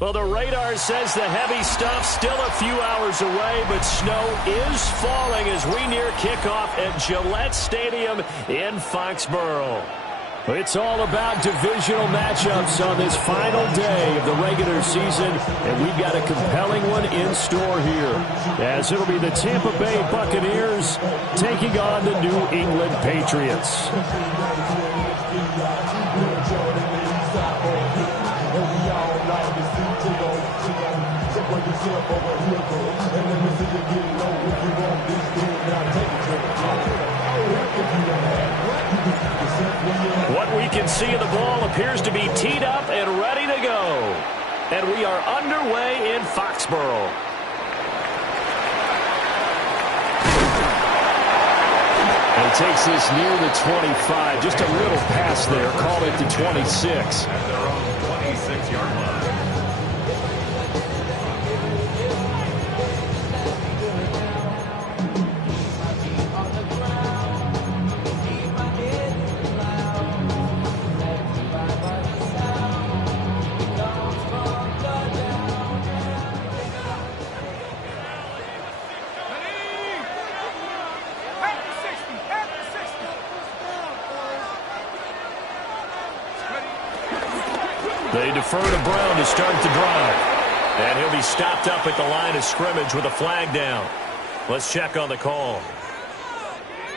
Well, the radar says the heavy stuff's still a few hours away, but snow is falling as we near kickoff at Gillette Stadium in Foxborough. It's all about divisional matchups on this final day of the regular season, and we've got a compelling one in store here, as it'll be the Tampa Bay Buccaneers taking on the New England Patriots. What we can see of the ball appears to be teed up and ready to go. And we are underway in Foxborough. And takes this near the 25. Just a little pass there. Call it the 26. At their own 26-yard line. They defer to Brown to start the drive. And he'll be stopped up at the line of scrimmage with a flag down. Let's check on the call.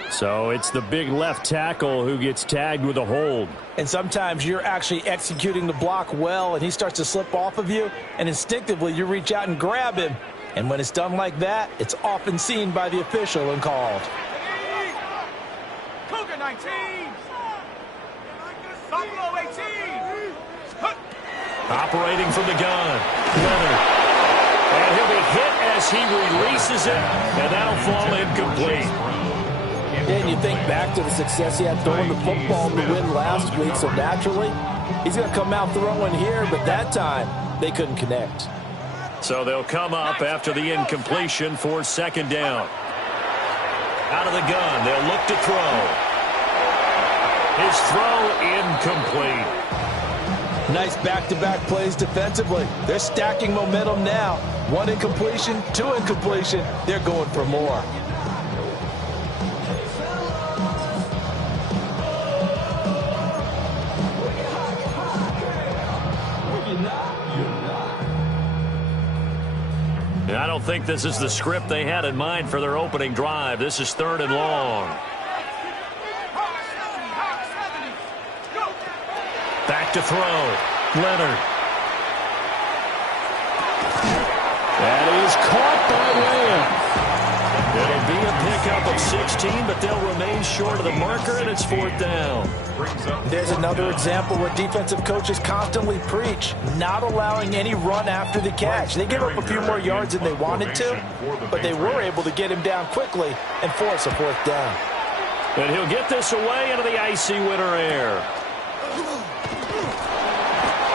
So it's the big left tackle who gets tagged with a hold. And sometimes you're actually executing the block well, and he starts to slip off of you, and instinctively you reach out and grab him. And when it's done like that, it's often seen by the official and called. Cougar 19. Buffalo 18. Operating from the gun, Leonard. And he'll be hit as he releases it, and that'll fall incomplete. And you think back to the success he had throwing the football to win last week, so naturally, he's going to come out throwing here, but that time, they couldn't connect. So they'll come up after the incompletion for second down. Out of the gun, they'll look to throw. His throw incomplete. Nice back-to-back plays defensively. They're stacking momentum now. One incompletion, two incompletion. They're going for more. I don't think this is the script they had in mind for their opening drive. This is third and long. Back to throw. Leonard. That is caught by Lamb. It'll be a pickup of 16, but they'll remain short of the marker, and it's fourth down. There's another example where defensive coaches constantly preach, not allowing any run after the catch. They gave up a few more yards than they wanted to, but they were able to get him down quickly and force a fourth down. And he'll get this away into the icy winter air.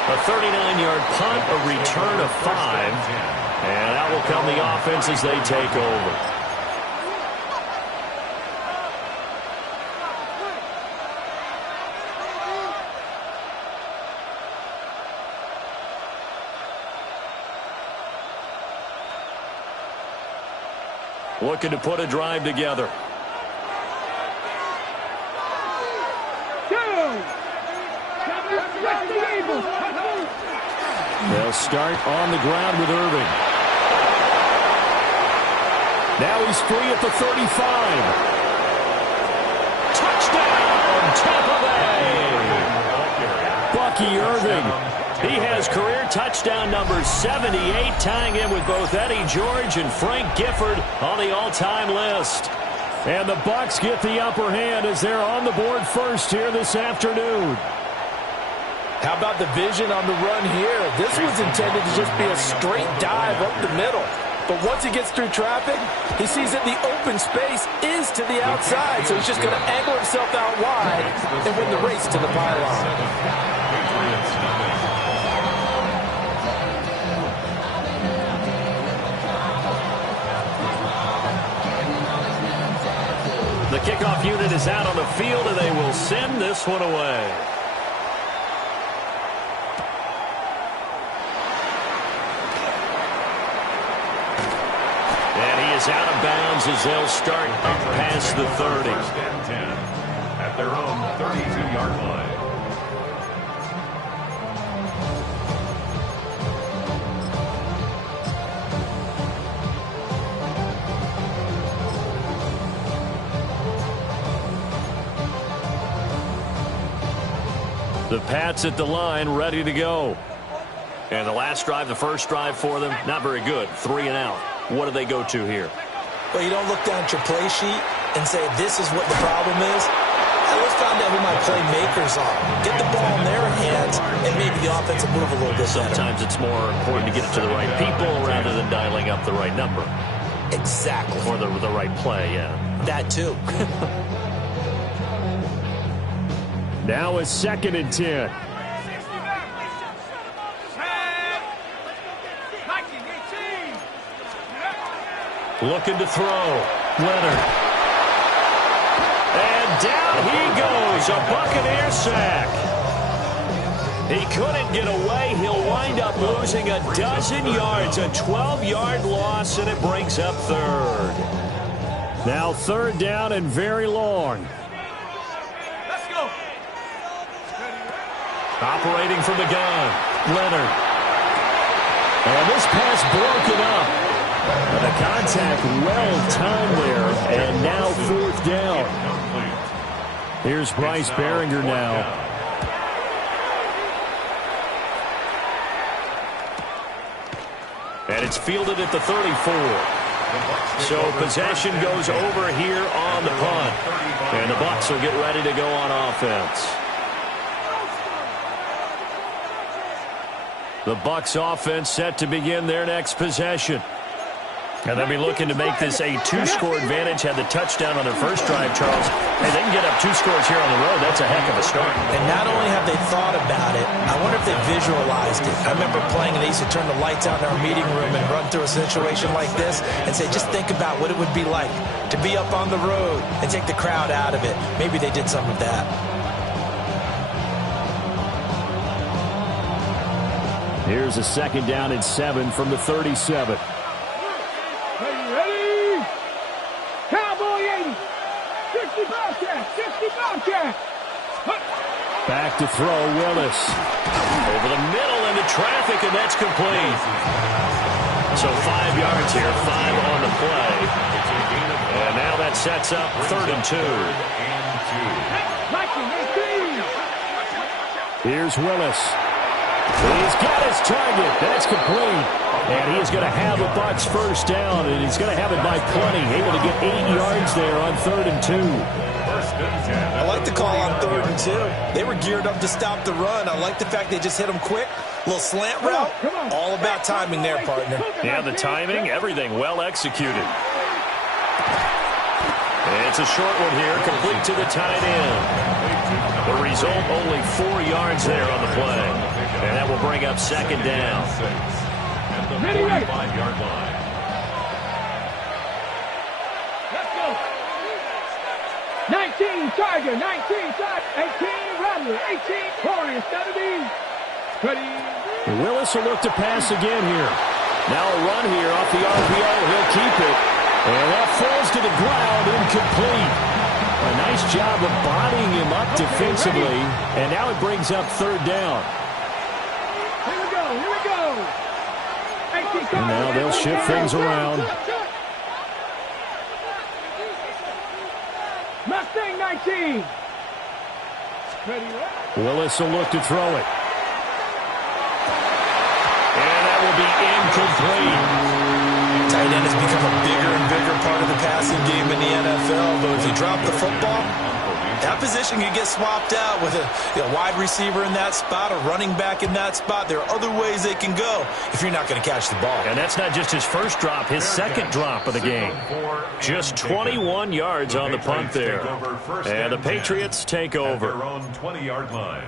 A 39-yard punt, a return of 5. And out will come the offense as they take over. Looking to put a drive together. They'll start on the ground with Irving. Now he's free at the 35. Touchdown, Tampa Bay! Bucky Irving. He has career touchdown number 78, tying in with both Eddie George and Frank Gifford on the all-time list. And the Bucs get the upper hand as they're on the board first here this afternoon. How about the vision on the run here? This was intended to just be a straight dive up the middle. But once he gets through traffic, he sees that the open space is to the outside. So he's just going to angle himself out wide and win the race to the pylon. The kickoff unit is out on the field, and they will send this one away. Buccaneers as they'll start up past the 30. First and 10 at their own 32-yard line. The Pats at the line, ready to go. And the last drive, the first drive for them, not very good. 3 and out. What do they go to here? Well, you don't look down at your play sheet and say, this is what the problem is. Let's find out who my playmakers are. Get the ball in their hands, and maybe the offense will move a little bit better. Sometimes it's more important to get it to the right people rather than dialing up the right number. Exactly. Or the right play, yeah. That too. Now it's 2nd and 10. Looking to throw. Leonard. And down he goes. A Buccaneer sack. He couldn't get away. He'll wind up losing a dozen yards. A 12-yard loss, and it brings up 3rd. Now 3rd down and very long. Let's go. Operating from the gun. Leonard. And this pass broken up. The contact well timed there, and now 4th down. Here's Bryce Behringer now. And it's fielded at the 34. So possession goes over here on the punt. And the Bucs will get ready to go on offense. The Bucs offense set to begin their next possession. And they'll be looking to make this a 2-score advantage. Had the touchdown on their first drive, Charles. Hey, they can get up 2 scores here on the road. That's a heck of a start. And not only have they thought about it, I wonder if they visualized it. I remember playing, and they used to turn the lights out in our meeting room and run through a situation like this and say, just think about what it would be like to be up on the road and take the crowd out of it. Maybe they did some of that. Here's a 2nd down and 7 from the 37. Back to throw, Willis. Over the middle into traffic, and that's complete. So 5 yards here, 5 on the play. And now that sets up 3rd and 2. Here's Willis. He's got his target. That's complete. And he's going to have the Bucs first down, and he's going to have it by plenty. Able to get 8 yards there on 3rd and 2. I like the call on 3rd and 2. They were geared up to stop the run. I like the fact they just hit them quick. A little slant route. All about timing there, partner. Yeah, the timing, everything well executed. It's a short one here, complete to the tight end. The result, only 4 yards there on the play. And that will bring up 2nd down. At the 45-yard line. Let's go. 19 Tiger, 19 Tiger, 18 Rattler, 18 Corey, instead of these. Ready. Willis will look to pass again here. Now a run here off the RPO. He'll keep it. And that falls to the ground, incomplete. A nice job of bodying him up defensively. And now it brings up 3rd down. Here we go, here we go. 18 And now they'll shift things around. Mustang 19. Ready, Willis will look to throw it. And that will be incomplete. Tight end has become a bigger and bigger part of the passing game in the NFL, but if you drop the football, that position can get swapped out with a wide receiver in that spot, a running back in that spot. There are other ways they can go if you're not going to catch the ball. And that's not just his first drop, his second drop of the game. Just 21 yards on the punt there. And the Patriots take over. At their own 20-yard line.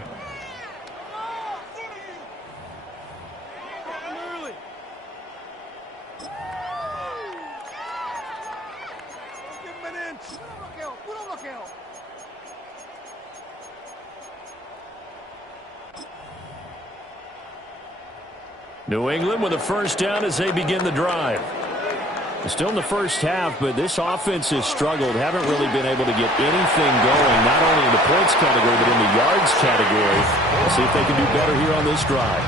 New England with a first down as they begin the drive. Still in the first half, but this offense has struggled. Haven't really been able to get anything going, not only in the points category, but in the yards category. Let's see if they can do better here on this drive.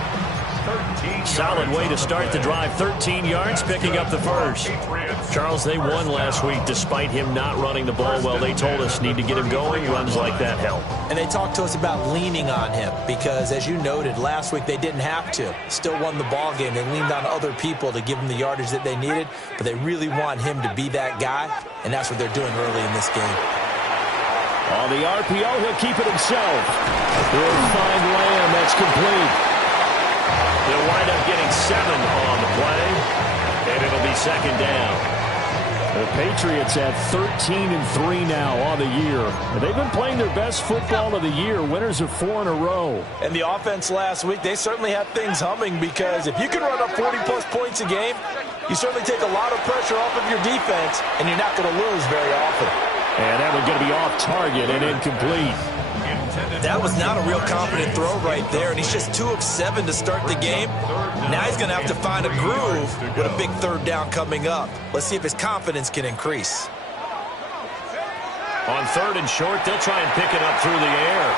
Solid way to start the drive. 13 yards, picking up the first. Charles, they won last week despite him not running the ball well. They told us need to get him going. Runs like that help. And they talked to us about leaning on him because, as you noted, last week they didn't have to. Still won the ball game. They leaned on other people to give them the yardage that they needed, but they really want him to be that guy, and that's what they're doing early in this game. On the RPO, he'll keep it himself. He'll find Lamb. That's complete. They'll wind up getting 7 on the play, and it'll be second down. The Patriots have 13-3 now on the year. They've been playing their best football of the year, winners of 4 in a row. And the offense last week, they certainly had things humming because if you can run up 40-plus points a game, you certainly take a lot of pressure off of your defense, and you're not going to lose very often. And that one's going to be off target and incomplete. That was not a real confident throw right there, and he's just 2 of 7 to start the game. Now he's going to have to find a groove with a big third down coming up. Let's see if his confidence can increase. On 3rd and short, they'll try and pick it up through the air.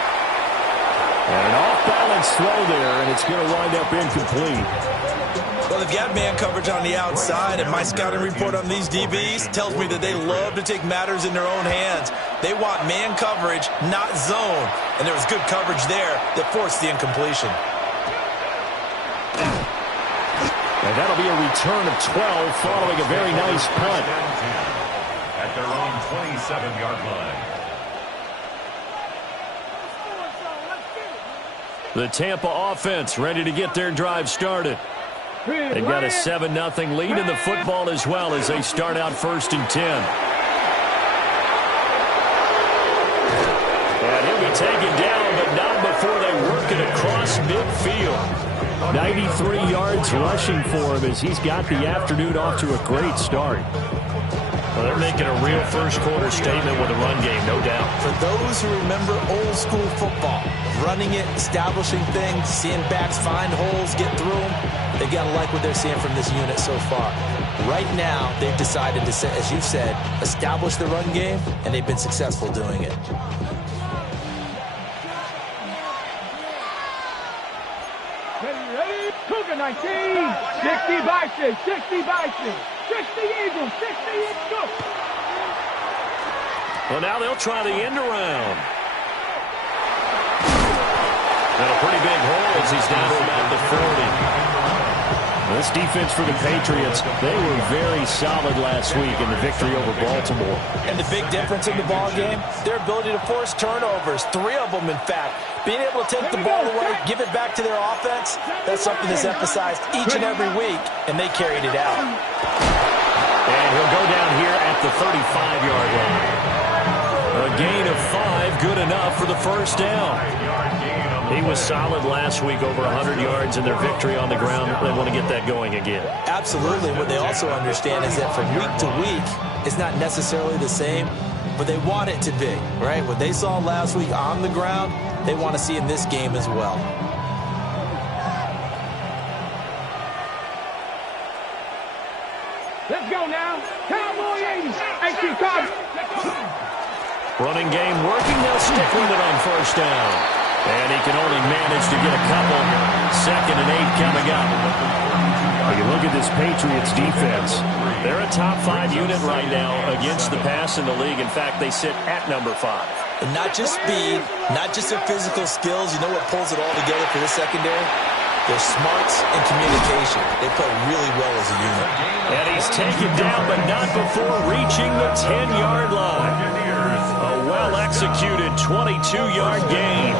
And an off-balance throw there, and it's going to wind up incomplete. Well, they've got man coverage on the outside, and my scouting report on these DBs tells me that they love to take matters in their own hands. They want man coverage, not zone, and there was good coverage there that forced the incompletion. And that'll be a return of 12 following a very nice punt. At their own 27-yard line. The Tampa offense ready to get their drive started. They've got a 7-0 lead in the football as well as they start out 1st and 10. And he'll be taken down, but not before they work it across midfield. 93 yards rushing for him as he's got the afternoon off to a great start. Well, they're making a real first-quarter statement with a run game, no doubt. For those who remember old-school football, running it, establishing things, seeing backs find holes, get through them, they've got to like what they're seeing from this unit so far. Right now, they've decided to, as you've said, establish the run game, and they've been successful doing it. Ready, Cougar 19, 60 Bison, 60 Bison, 60 Eagles, 60 Eagles. Well, now they'll try the end around. And a pretty big hole as he's down to about the 40. This defense for the Patriots, they were very solid last week in the victory over Baltimore. And the big difference in the ball game, their ability to force turnovers, 3 of them in fact. Being able to take the ball away, give it back to their offense, that's something that's emphasized each and every week, and they carried it out. And he'll go down here at the 35-yard line. A gain of 5, good enough for the first down. He was solid last week, over 100 yards in their victory on the ground. They want to get that going again. Absolutely. What they also understand is that from week to week, it's not necessarily the same, but they want it to be, right? What they saw last week on the ground, they want to see in this game as well. Let's go now. Cowboy 80. 18 Cowboy. Running game working. They'll stick with it on first down. And he can only manage to get a couple. 2nd and 8 coming up. When you look at this Patriots defense, they're a top 5 unit right now against the pass in the league. In fact, they sit at number 5. And not just speed, not just their physical skills. You know what pulls it all together for this secondary? Their smarts and communication. They play really well as a unit. And he's taken down, but not before reaching the 10-yard line. A well-executed 22-yard gain.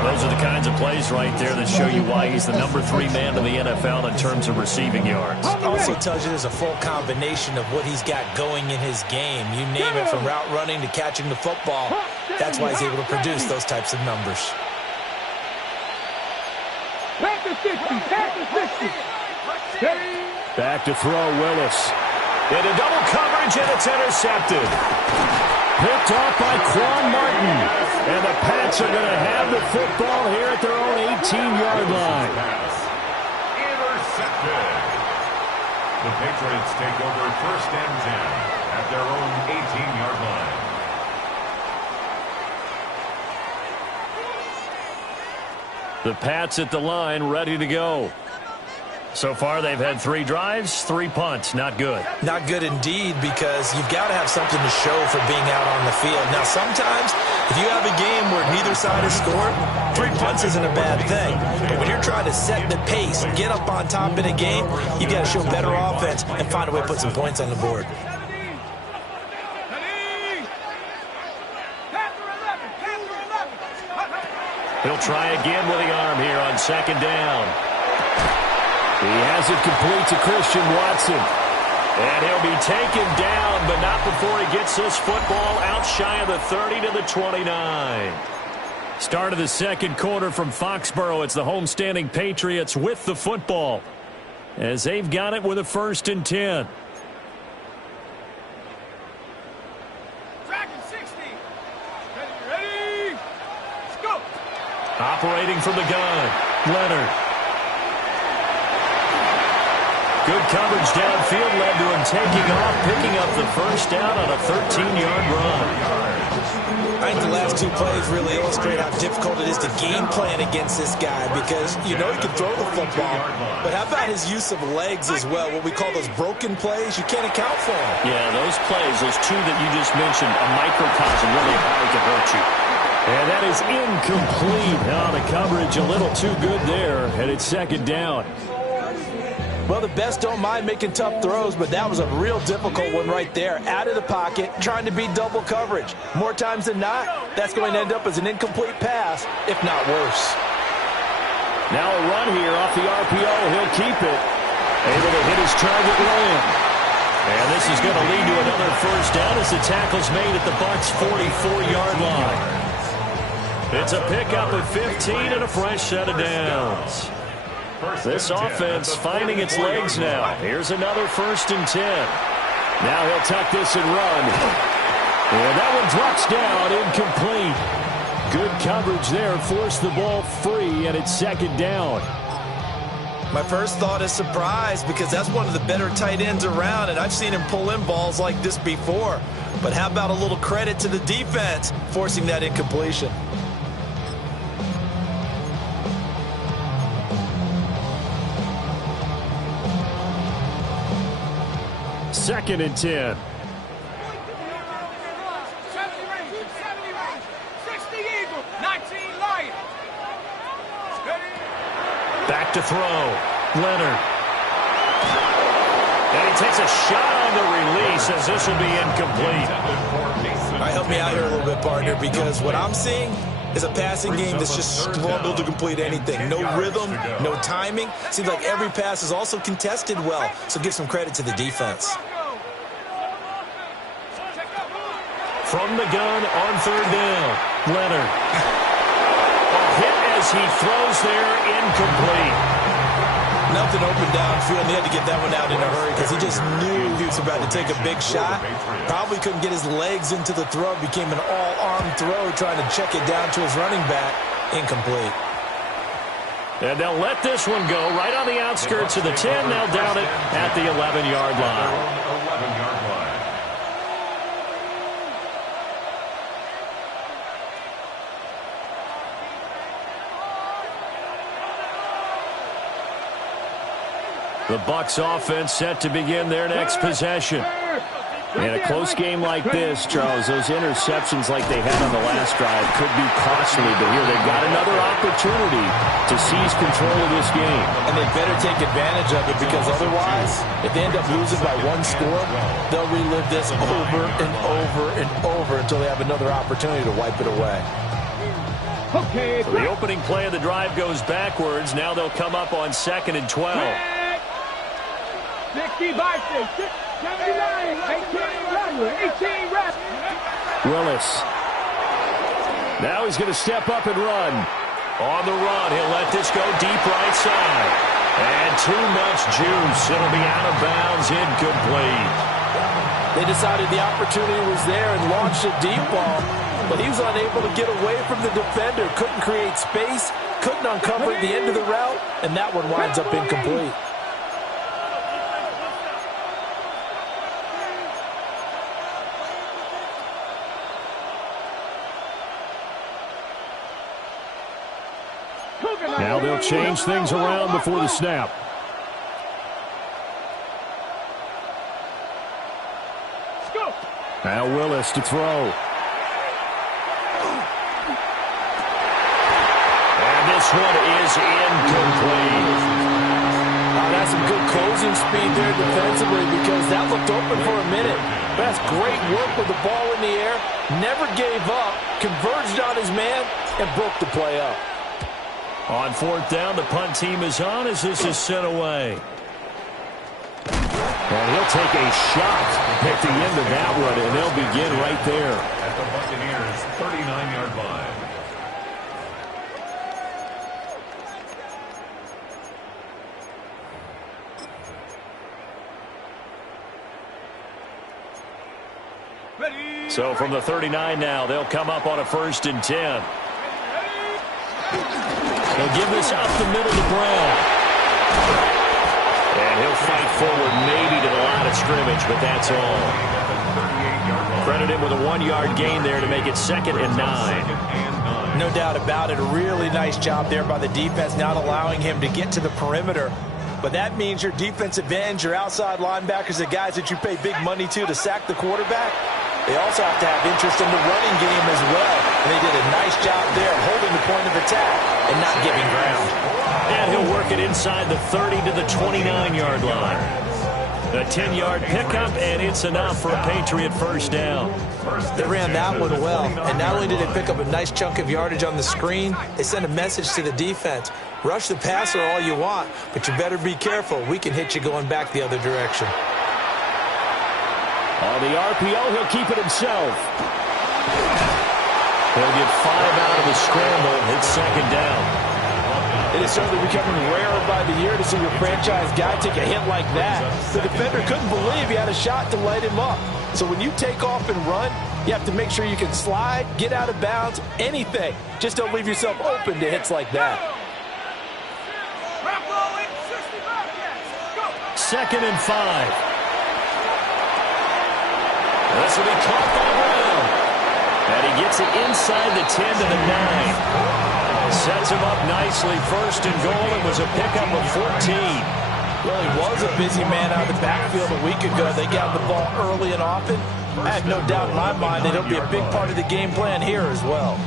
Those are the kinds of plays right there that show you why he's the number 3 man in the NFL in terms of receiving yards. Also tells you there's a full combination of what he's got going in his game. You name it, from route running to catching the football. That's why he's able to produce those types of numbers. Back to 60. Back to 60. Back to throw, Willis. Into double coverage, and it's intercepted. Picked off by Quan Martin. And the Pats are going to have the football here at their own 18-yard line. Intercepted. The Patriots take over 1st and 10 at their own 18-yard line. The Pats at the line, ready to go. So far, they've had 3 drives, 3 punts. Not good. Not good indeed, because you've got to have something to show for being out on the field. Now, sometimes, if you have a game where neither side has scored, 3 punts isn't a bad thing. But when you're trying to set the pace, get up on top in a game, you've got to show better offense and find a way to put some points on the board. He'll try again with the arm here on 2nd down. He has it complete to Christian Watson. And he'll be taken down, but not before he gets this football out shy of the 30 to the 29. Start of the 2nd quarter from Foxborough. It's the homestanding Patriots with the football, as they've got it with a 1st and 10. Operating from the gun, Leonard. Good coverage downfield led to him taking off, picking up the 1st down on a 13-yard run. I think the last 2 plays really illustrate how difficult it is to game plan against this guy, because you know he can throw the football, but how about his use of legs as well? What we call those broken plays, you can't account for them. Yeah, those plays, those 2 that you just mentioned, a microcosm really of how he can hurt you. And that is incomplete. Now the coverage a little too good there, and it's 2nd down. Well, the best don't mind making tough throws, but that was a real difficult one right there. Out of the pocket, trying to beat double coverage. More times than not, that's going to end up as an incomplete pass, if not worse. Now a run here off the RPO. He'll keep it. Able to hit his target line. And this is going to lead to another 1st down as the tackle's made at the Bucs' 44-yard line. It's a pickup of 15 and a fresh set of downs. This offense finding its legs now. Here's another 1st and 10. Now he'll tuck this and run. And that one drops down, incomplete. Good coverage there, forced the ball free, and it's 2nd down. My first thought is surprise, because that's one of the better tight ends around, and I've seen him pull in balls like this before. But how about a little credit to the defense forcing that incompletion? Second and 10. Back to throw. Leonard. And he takes a shot on the release as this will be incomplete. All right, help me out here a little bit, partner, because what I'm seeing is a passing game that's just struggled to complete anything. No rhythm, no timing. Seems like every pass is also contested well, so give some credit to the defense. From the gun on 3rd down, Leonard. A hit as he throws there, incomplete. Nothing open downfield, and he had to get that one out in a hurry because he just knew he was about to take a big shot. Probably couldn't get his legs into the throw. Became an all-arm throw, trying to check it down to his running back. Incomplete. And they'll let this one go right on the outskirts of the 10. They'll down it at the 11-yard line. 11-yard line. The Bucs offense set to begin their next possession. In a close game like this, Charles, those interceptions like they had on the last drive could be costly, but here they've got another opportunity to seize control of this game. And they better take advantage of it, because otherwise, if they end up losing by 1 score, they'll relive this over and over and over until they have another opportunity to wipe it away. Okay. The opening play of the drive goes backwards. Now they'll come up on 2nd and 12. 60 by 6, 79, 18 run. Willis. Now he's going to step up and run. On the run, he'll let this go deep right side. And too much juice. It'll be out of bounds, incomplete. They decided the opportunity was there and launched a deep ball, but he was unable to get away from the defender. Couldn't create space, couldn't uncover the end of the route, and that one winds up incomplete. Now they'll change things around before the snap. Now Willis to throw. And this one is incomplete. That's some good closing speed there defensively because that looked open for a minute. But that's great work with the ball in the air. Never gave up, converged on his man, and broke the play up. On fourth down, the punt team is on as this is sent away. And he'll take a shot at the end of that one, and they'll begin right there. At the Buccaneers' 39-yard line. So from the 39 now, they'll come up on a 1st and 10. He'll give this up the middle to Brown. And he'll fight forward maybe to the line of scrimmage, but that's all. Credit him with a 1-yard gain there to make it 2nd and 9. No doubt about it. A really nice job there by the defense, not allowing him to get to the perimeter. But that means your defensive ends, your outside linebackers, the guys that you pay big money to sack the quarterback, they also have to have interest in the running game as well. And they did a nice job there holding the point of attack and not giving ground. And he'll work it inside the 30 to the 29-yard line. A 10-yard pickup, and it's enough for a Patriot 1st down. They ran that one well, and not only did they pick up a nice chunk of yardage on the screen, they sent a message to the defense. Rush the passer all you want, but you better be careful. We can hit you going back the other direction. On the RPO, he'll keep it himself. He'll get 5 out of the scramble. It's 2nd down. It is certainly becoming rarer by the year to see your franchise guy take a hit like that. The defender couldn't believe he had a shot to light him up. So when you take off and run, you have to make sure you can slide, get out of bounds, anything. Just don't leave yourself open to hits like that. 2nd and 5. This will be caught by Brown. And he gets it inside the 10 to the 9. Sets him up nicely. 1st and goal. It was a pickup of 14. Well, he was a busy man out of the backfield a week ago. They got the ball early and often. I have no doubt in my mind that it'll be a big part of the game plan here as well.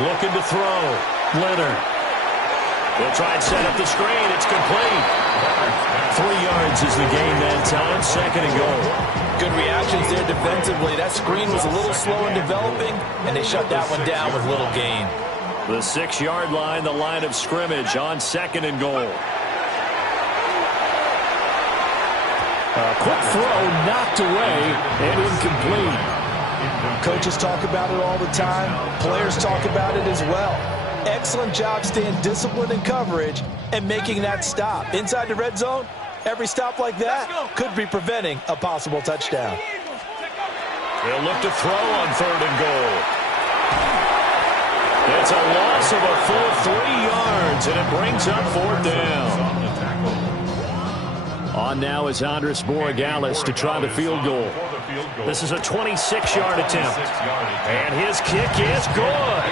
Looking to throw. Leonard. He'll try and set up the screen. It's complete. 3 yards is the gain that time. 2nd and goal. Good reactions there defensively. That screen was a little slow in developing, and they shut that one down with little gain. The 6-yard line, the line of scrimmage on 2nd and goal. A quick throw knocked away and incomplete. Coaches talk about it all the time. Players talk about it as well. Excellent job staying disciplined in coverage and making that stop. Inside the red zone, every stop like that could be preventing a possible touchdown. They'll look to throw on 3rd and goal. It's a loss of a full 3 yards, and it brings up 4th down. On now is Andres Borregales to try the field goal. This is a 26-yard attempt. And his kick is good.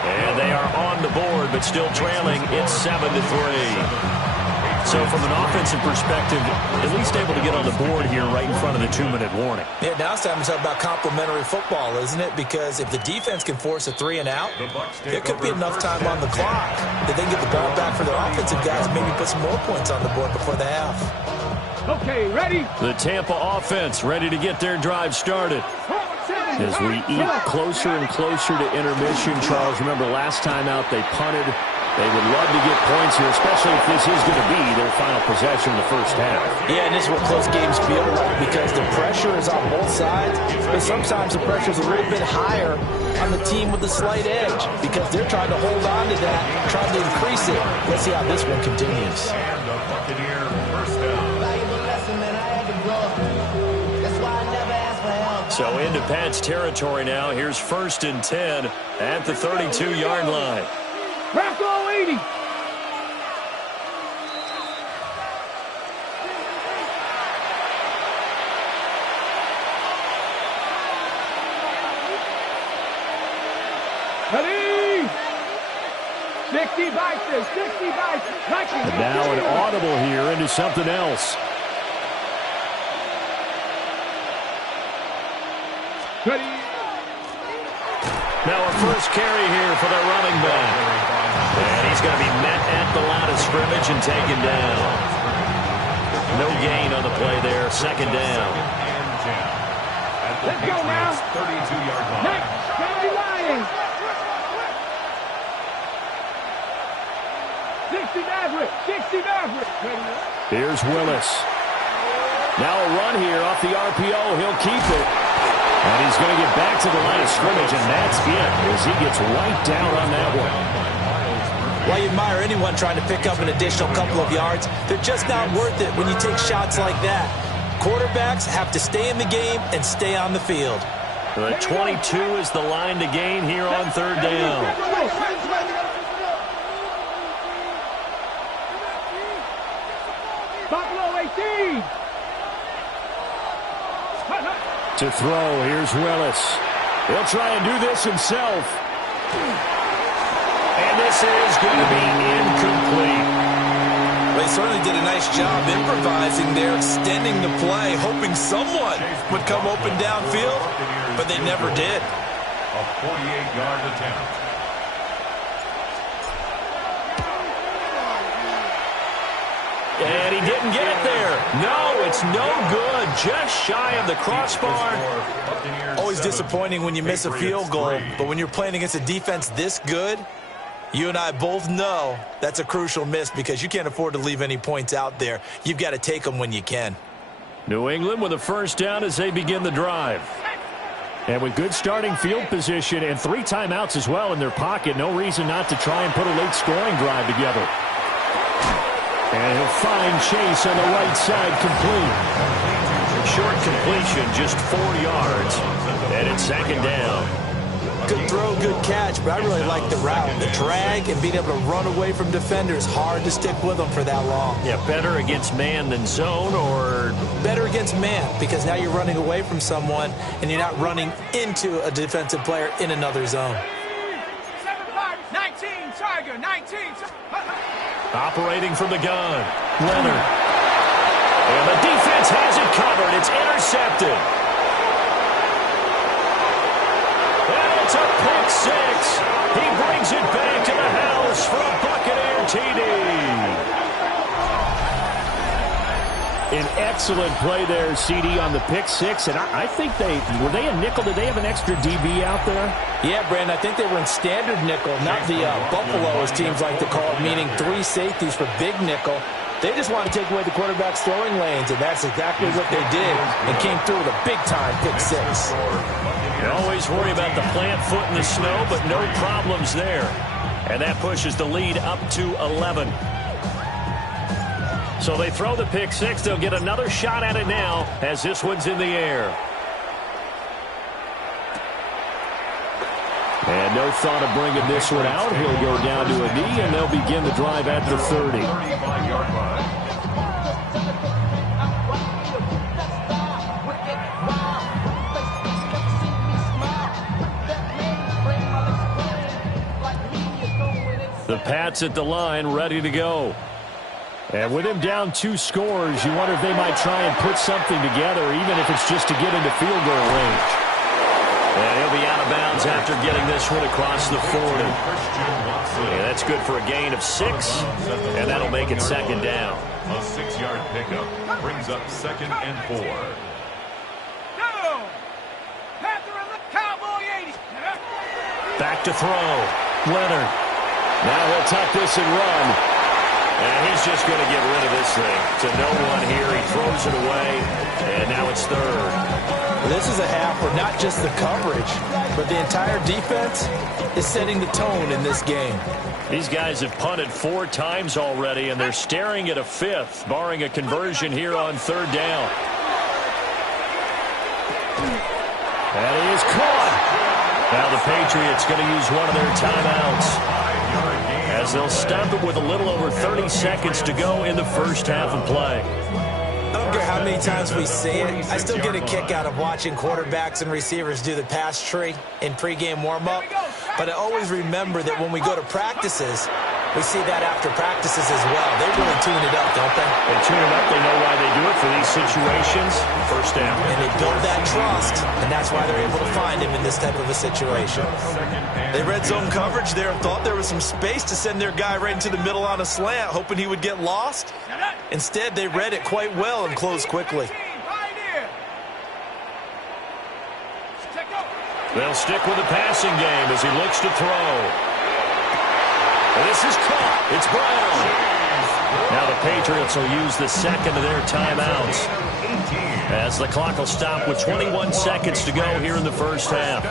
And they are on the board, but still trailing. It's 7-3. So from an offensive perspective, at least able to get on the board here right in front of the 2-minute warning. Yeah, now it's time to talk about complementary football, isn't it? Because if the defense can force a 3 and out, there could be enough time on the clock that they can get the ball back for their offensive guys and maybe put some more points on the board before the half. Okay, ready? The Tampa offense ready to get their drive started. As we eat closer and closer to intermission, Charles, remember last time out they punted. They would love to get points here, especially if this is going to be their final possession in the first half. Yeah, and this is what close games feel like because the pressure is on both sides, but sometimes the pressure is a little bit higher on the team with the slight edge because they're trying to hold on to that, trying to increase it. Let's see how this one continues. And the Buccaneer 1st down. So into Pat's territory now. Here's 1st and 10 at the 32-yard line. Bronco 80. Ready? 60 Vikings, 60 Vikings. And now an audible here into something else. Ready? Now a first carry here for the running back. And he's going to be met at the line of scrimmage and taken down. No gain on the play there. Second down. Let's go now. 32-yard line. Next, County Lions. 60 Maverick, 60 Maverick. Here's Willis. Now a run here off the RPO. He'll keep it. And he's going to get back to the line of scrimmage, and that's it as he gets wiped out on that one. Why you admire anyone trying to pick up an additional couple of yards? They're just not worth it when you take shots like that. Quarterbacks have to stay in the game and stay on the field. The 22 is the line to gain here on third down. Buffalo 18. To throw, here's Willis. He'll try and do this himself. And this is going to be incomplete. They certainly did a nice job improvising there, extending the play, hoping someone would come open downfield, but they never did. A 48-yard attempt. And he didn't get it there. No, it's no good. Just shy of the crossbar. Always disappointing when you miss a field goal, but when you're playing against a defense this good, you and I both know that's a crucial miss because you can't afford to leave any points out there. You've got to take them when you can. New England with a first down as they begin the drive. And with good starting field position and 3 timeouts as well in their pocket, no reason not to try and put a late scoring drive together. And he'll find Chase on the right side complete. Short completion, just 4 yards. And it's second down. Good throw, good catch, but I really like the route. The drag and being able to run away from defenders, hard to stick with them for that long. Yeah, better against man than zone, or better against man because now you're running away from someone and you're not running into a defensive player in another zone. 19, Tiger, 19. operating from the gun. Leonard. And the defense has it covered. It's intercepted. And it's a pick six. He brings it back to the house for a Buccaneer TD. An excellent play there, CD, on the pick six. And I think were they a nickel? Did they have an extra DB out there? Yeah, Brandon, I think they were in standard nickel, not the Buffalo, as teams like to call it, meaning 3 safeties for big nickel. They just want to take away the quarterback's throwing lanes, and that's exactly what they did, and came through with a big-time pick six. You always worry about the plant foot in the snow, but no problems there. And that pushes the lead up to 11. So they throw the pick six. They'll get another shot at it now as this one's in the air. And no thought of bringing this one out. He'll go down to a knee, and they'll begin the drive at the 30. 35-yard line. The Pats at the line, ready to go. And with him down 2 scores, you wonder if they might try and put something together, even if it's just to get into field goal range. And he'll be out of bounds after getting this one across the 40. And that's good for a gain of 6, and that'll make it second down. A 6-yard pickup brings up 2nd and 4. Back to throw. Leonard. Now he'll tuck this and run. And he's just going to get rid of this thing to no one here. He throws it away, and now it's 3rd. This is a half where not just the coverage, but the entire defense is setting the tone in this game. These guys have punted 4 times already, and they're staring at a 5th, barring a conversion here on 3rd down. And he is caught. Now the Patriots going to use one of their timeouts. 5-yard gain as they'll stop it with a little over 30 seconds to go in the first half of play. I don't care how many times we see it. I still get a kick out of watching quarterbacks and receivers do the pass tree in pregame warm-up. But I always remember that when we go to practices, we see that after practices as well. They really tune it up, don't they? They tune it up. They know why they do it for these situations. First down. And they build that trust, and that's why they're able to find him in this type of a situation. They read zone coverage there and thought there was some space to send their guy right into the middle on a slant, hoping he would get lost. Instead, they read it quite well and closed quickly. They'll stick with the passing game as he looks to throw. This is caught. It's Brown. Now the Patriots will use the second of their timeouts as the clock will stop with 21 seconds to go here in the first half.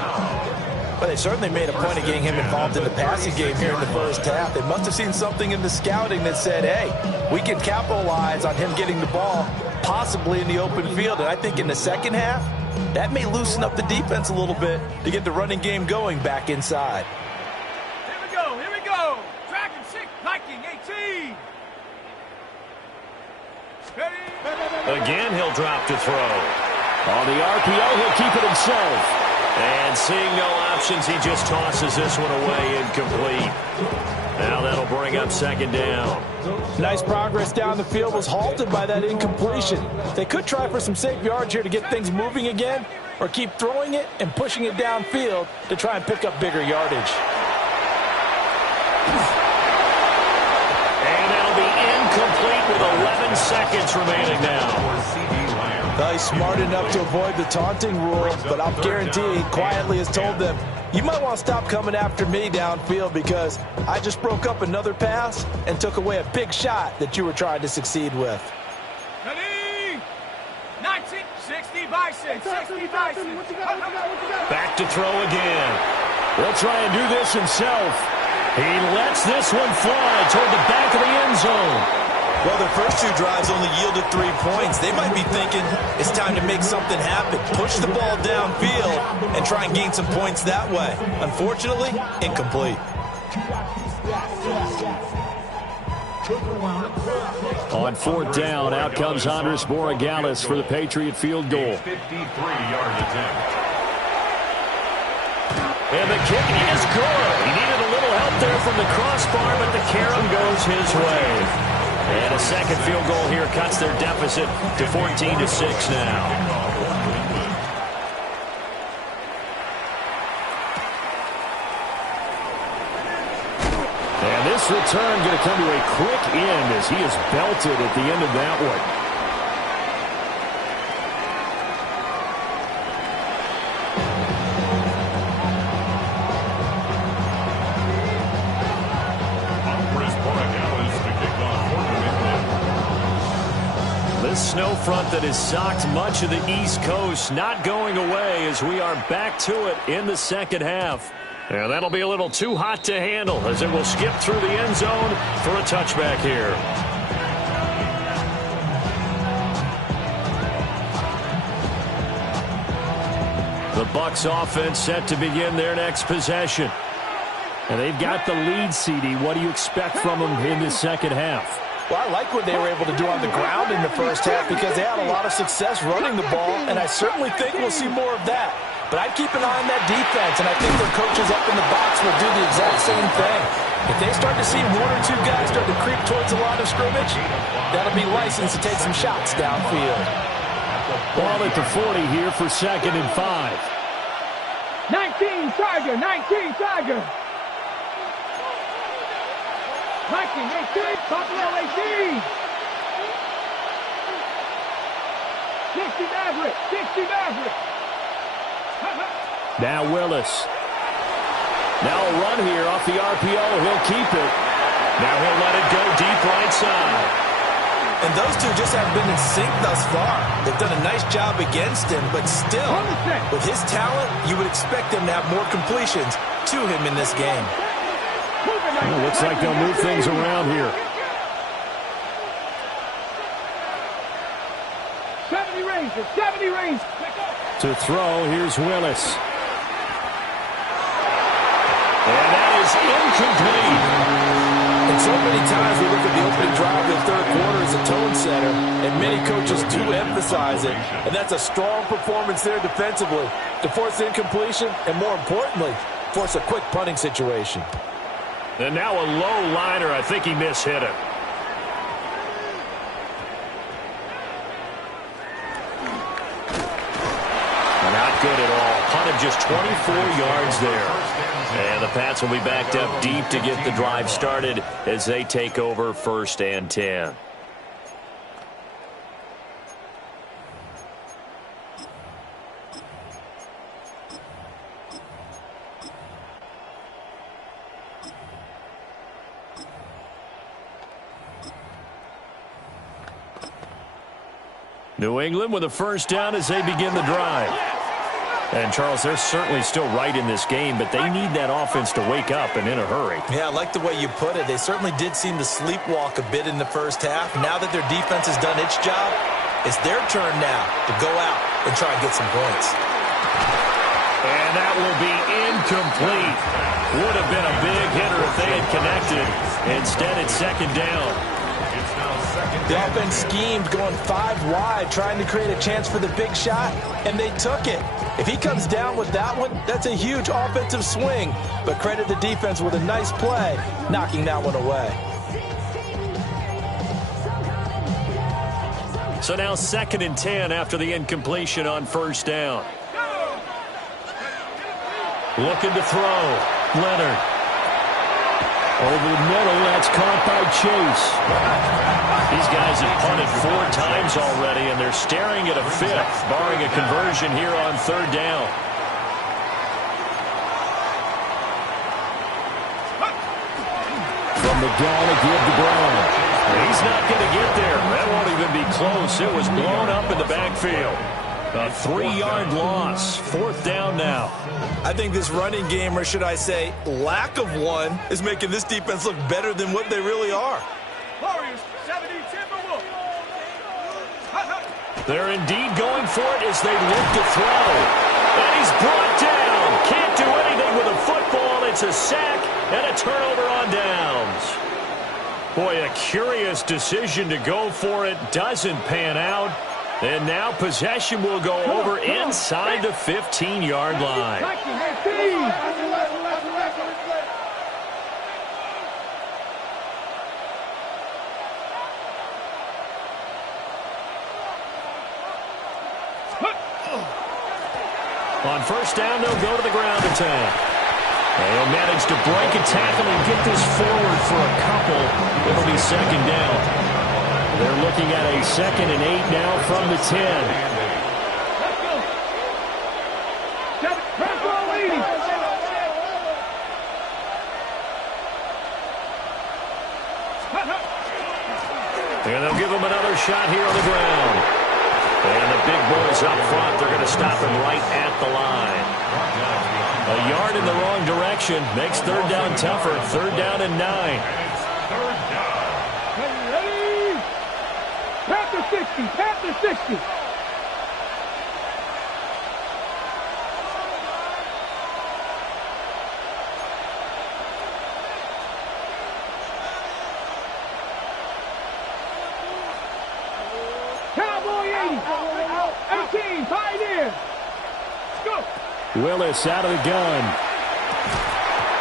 Well, they certainly made a point of getting him involved in the passing game here in the first half. They must have seen something in the scouting that said, hey, we can capitalize on him getting the ball possibly in the open field. And I think in the second half, that may loosen up the defense a little bit to get the running game going back inside. Here we go. Dragon 6, Viking 18. Again, he'll drop to throw. On the RPO, he'll keep it himself. And seeing no options, he just tosses this one away incomplete. Now that'll bring up second down. Nice progress down the field was halted by that incompletion. They could try for some safe yards here to get things moving again, or keep throwing it and pushing it downfield to try and pick up bigger yardage. And that'll be incomplete with 11 seconds remaining now. He's smart enough to avoid the taunting rule, but I'll guarantee he quietly has told them, you might want to stop coming after me downfield because I just broke up another pass and took away a big shot that you were trying to succeed with. Ready? 19, 60 Bison, 60 Bison. Back to throw again. He'll try and do this himself. He lets this one fly toward the back of the end zone. Well, their first two drives only yielded 3 points. They might be thinking it's time to make something happen. Push the ball downfield and try and gain some points that way. Unfortunately, incomplete. On fourth down, out comes Andres Borregales for the Patriot field goal. 53-yard attempt. And the kick is good. He needed a little help there from the crossbar, but the carom goes his way. And a second field goal here cuts their deficit to 14-6 now. And this return going to come to a quick end as he is belted at the end of that one. Snow front that has socked much of the East Coast not going away as we are back to it in the second half. And that'll be a little too hot to handle as it will skip through the end zone for a touchback here. The Bucs offense set to begin their next possession. And they've got the lead, CD. What do you expect from them in this second half? Well, I like what they were able to do on the ground in the first half because they had a lot of success running the ball, and I certainly think we'll see more of that. But I'd keep an eye on that defense, and I think their coaches up in the box will do the exact same thing. If they start to see one or two guys start to creep towards the line of scrimmage, that'll be license to take some shots downfield. Ball at the 40 here for 2nd and 5. 19 Tiger, 19 Tiger. Viking 18, Buffalo 18. 60 Maverick, 60 Maverick. Now Willis. Now a run here off the RPO. He'll keep it. Now he'll let it go deep right side. And those two just haven't been in sync thus far. They've done a nice job against him, but still, with his talent, you would expect him to have more completions to him in this game. Well, looks like they'll move things around here. 70 Rangers, 70 Rangers. To throw, here's Willis. And that is incomplete. So many times we look at the opening drive of the third quarter as a tone setter, and many coaches do emphasize it. And that's a strong performance there defensively to force incompletion and, more importantly, force a quick punting situation. And now a low liner. I think he mishit it. Not good at all. Punted just 24 yards there. And the Pats will be backed up deep to get the drive started as they take over 1st and 10. New England with a first down as they begin the drive. And, Charles, they're certainly still right in this game, but they need that offense to wake up and in a hurry. Yeah, I like the way you put it. They certainly did seem to sleepwalk a bit in the first half. Now that their defense has done its job, it's their turn now to go out and try and get some points. And that will be incomplete. Would have been a big hitter if they had connected. Instead, it's 2nd down. The offense schemed going 5 wide, trying to create a chance for the big shot, and they took it. If he comes down with that one, that's a huge offensive swing. But credit the defense with a nice play, knocking that one away. So now 2nd and 10 after the incompletion on 1st down. Looking to throw. Leonard. Over the middle, that's caught by Chase. These guys have punted 4 times already, and they're staring at a 5th, barring a conversion here on 3rd down. From the gun, a give to Brown. He's not going to get there. That won't even be close. It was blown up in the backfield. A 3-yard loss. 4th down now. I think this running game, or should I say lack of one, is making this defense look better than what they really are. Warriors, 70 Timberwolves. They're indeed going for it as they look to throw. And he's brought down. Can't do anything with a football. It's a sack and a turnover on downs. Boy, a curious decision to go for it. Doesn't pan out. And now possession will go over inside the 15-yard line. On 1st down, they'll go to the ground attack. They'll manage to break a tackle and get this forward for a couple. It'll be 2nd down. They're looking at a 2nd and 8 now from the 10. And they'll give him another shot here on the ground. And the big boys up front, they're going to stop him right at the line. A yard in the wrong direction makes 3rd down tougher. 3rd down and 9. Panther 60. Cowboy 80. 18, Pioneer. Let's go. Willis out of the gun.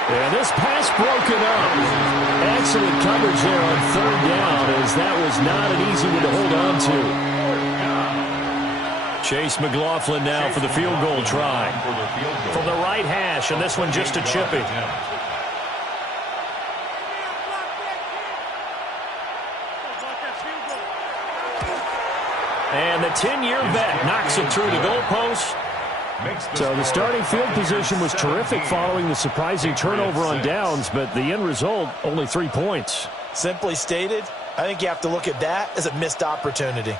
And this pass broken up. Excellent coverage there on 3rd down, as that was not an easy one to hold on to. Chase McLaughlin now for the field goal try. From the right hash, and this one just a chippy. And the 10-year vet knocks it through the goalpost. So the starting field position was terrific following the surprising turnover on downs, but the end result, only 3 points. Simply stated, I think you have to look at that as a missed opportunity.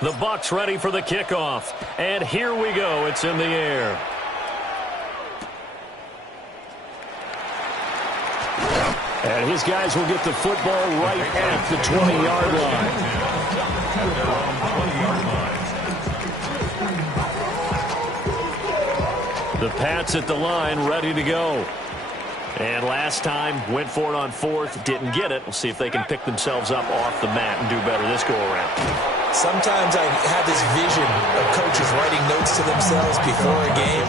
The Bucs ready for the kickoff. And here we go. It's in the air. And his guys will get the football right at the 20-yard line. The Pats at the line, ready to go. And last time, went for it on fourth, didn't get it. We'll see if they can pick themselves up off the mat and do better this go-around. Sometimes I have this vision of coaches writing notes to themselves before a game,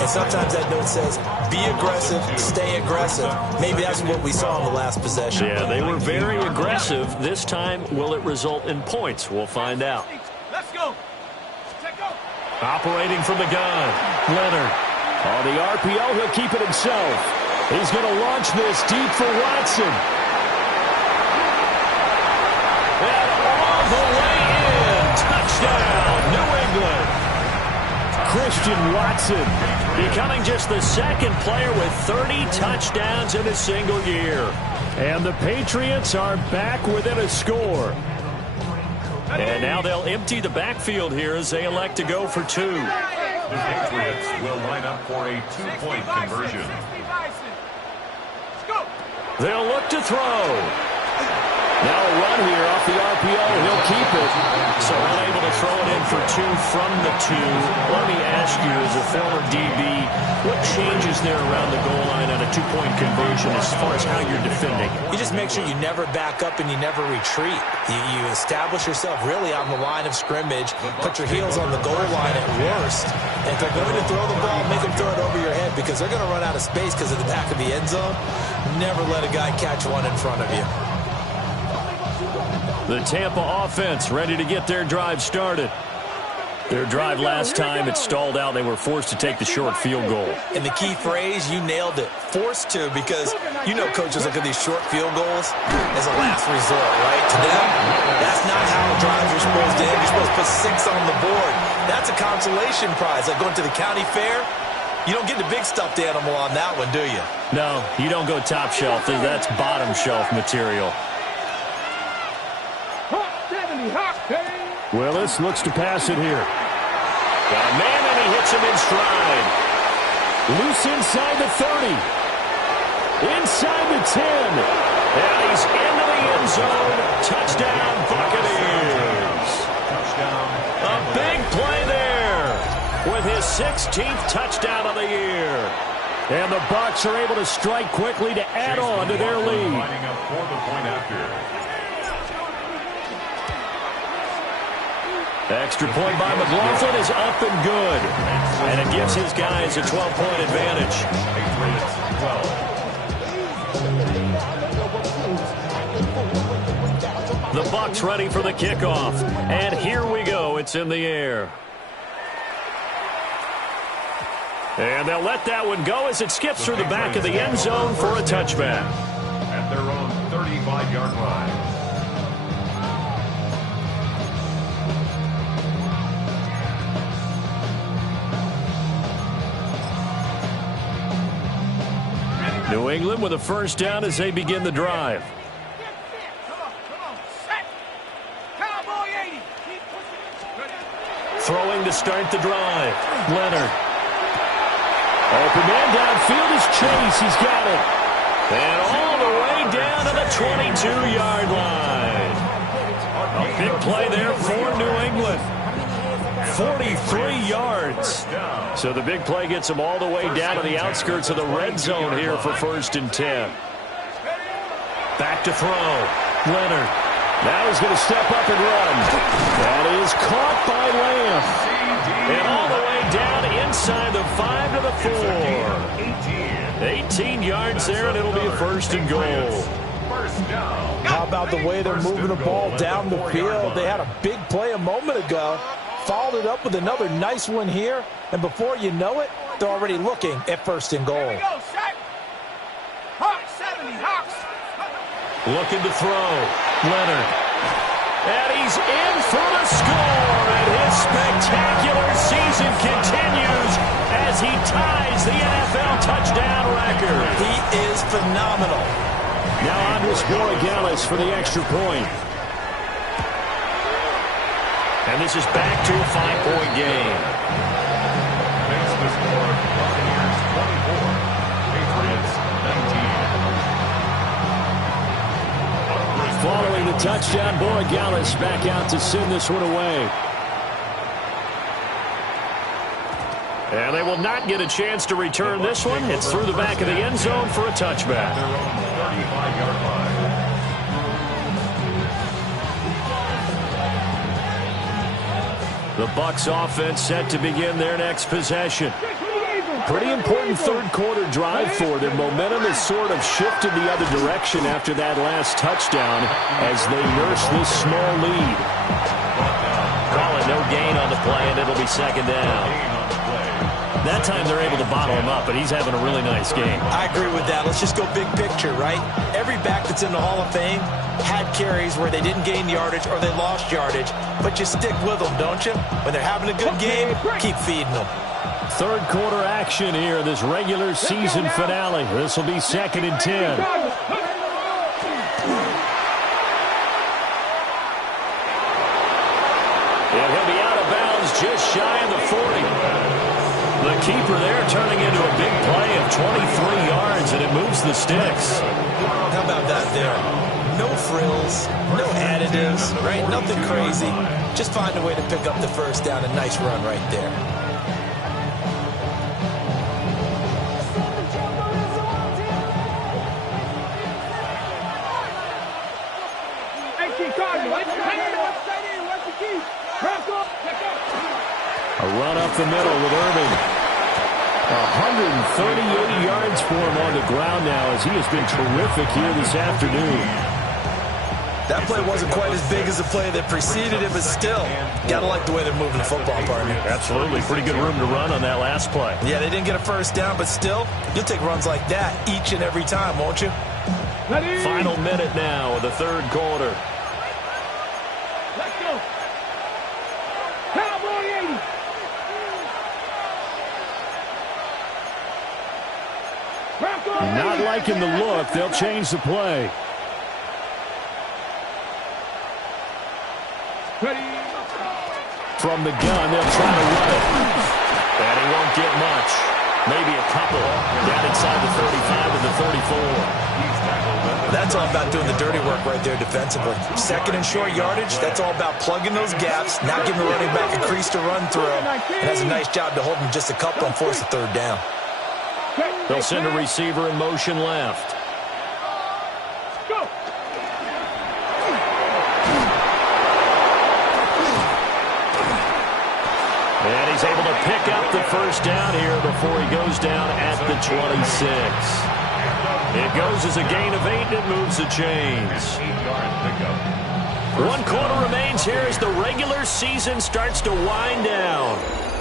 and sometimes that note says, be aggressive, stay aggressive. Maybe that's what we saw in the last possession. Yeah, they were very aggressive. This time, will it result in points? We'll find out. Let's go. Check go. Operating from the gun, Leonard. On the RPO, he'll keep it himself. He's going to launch this deep for Watson. And all the way in. Touchdown, New England. Christian Watson becoming just the second player with 30 touchdowns in a single year. And the Patriots are back within a score. And now they'll empty the backfield here as they elect to go for two. The Patriots will line up for a two-point conversion. They'll look to throw. Now a run here off the RPO. He'll keep it. So unable to throw it in for two from the two. Let me ask you, as a former DB, what changes there around the goal line on a two-point conversion as far as how you're defending? You just make sure you never back up and you never retreat. You establish yourself really on the line of scrimmage, put your heels on the goal line at worst. And if they're going to throw the ball, make them throw it over your head because they're going to run out of space because of the back of the end zone. Never let a guy catch one in front of you. The Tampa offense ready to get their drive started. Their drive last time, it stalled out. They were forced to take the short field goal. And the key phrase, you nailed it, forced to, because you know coaches look at these short field goals as a last resort, right? To them, that's not how drives are supposed to end. You're supposed to put 6 on the board. That's a consolation prize. Like going to the county fair, you don't get the big stuffed animal on that one, do you? No, you don't go top shelf. That's bottom shelf material. Willis looks to pass it here. Got a man, and he hits him in stride. Loose inside the 30. Inside the 10. And he's into the end zone. Touchdown, Buccaneers. A big play there with his 16th touchdown of the year. And the Bucs are able to strike quickly to add on to their lead. Lining up for the point after. Extra point by McLaughlin is up and good. And it gives his guys a 12-point advantage. The Bucs ready for the kickoff. And here we go. It's in the air. And they'll let that one go as it skips through the back of the end zone for a touchback. At their own 35-yard line. New England with a first down as they begin the drive. Throwing to start the drive. Leonard. Open man downfield is Chase. He's got it. And all the way down to the 22-yard line. A big play there for New England. 43 yards. So the big play gets them all the way down to the outskirts of the red zone here for 1st and 10. Back to throw. Leonard. Now he's going to step up and run. That is caught by Lamb. And all the way down inside the 5 to the 4. 18 yards there, and it'll be a 1st and goal. How about the way they're moving the ball down the field? They had a big play a moment ago. Followed it up with another nice one here. And before you know it, they're already looking at 1st and goal. Looking to throw. Leonard. And he's in for the score. And his spectacular season continues as he ties the NFL touchdown record. He is phenomenal. Now Andres Borregales for the extra point. And this is back to a 5-point game. Makes the score Buccaneers 24, Patriots 19. Following the touchdown, Borregales back out to send this one away. And they will not get a chance to return this one. It's through the back of the end zone for a touchback. The Bucs offense set to begin their next possession. Pretty important third quarter drive for them. Momentum has sort of shifted the other direction after that last touchdown as they nurse this small lead. Call it no gain on the play, and it'll be second down. That time they're able to bottle him up, but he's having a really nice game. I agree with that. Let's just go big picture, right? Every back that's in the Hall of Fame had carries where they didn't gain yardage or they lost yardage, but you stick with them, don't you? When they're having a good game, keep feeding them. Third quarter action here, this regular season finale. This will be 2nd and 10. And he'll be out of bounds just shy of the 40. The keeper there turning into a big play of 23 yards, and it moves the sticks. How about that there? No frills, no additives, right? Nothing crazy. Just find a way to pick up the first down. A nice run right there. A run up the middle with Irving. 138 yards for him on the ground now as he has been terrific here this afternoon. That play wasn't quite as big as the play that preceded it, but still, gotta like the way they're moving the football, partner. Absolutely. Pretty good room to run on that last play. Yeah, they didn't get a first down, but still, you'll take runs like that each and every time, won't you? Final minute now of the third quarter. Let's go. Cowboy 80. Not liking the look. They'll change the play. From the gun, they'll try to run it. And he won't get much. Maybe a couple. Down inside the 35 and the 34. That's all about doing the dirty work right there defensively. Second and short yardage, that's all about plugging those gaps, not giving the running back a crease to run through. And that's a nice job to hold him just a couple and force the third down. They'll send a receiver in motion left. Go. And he's able to pick up the first down here before he goes down at the 26. It goes as a gain of 8, and it moves the chains. 1 quarter remains here as the regular season starts to wind down.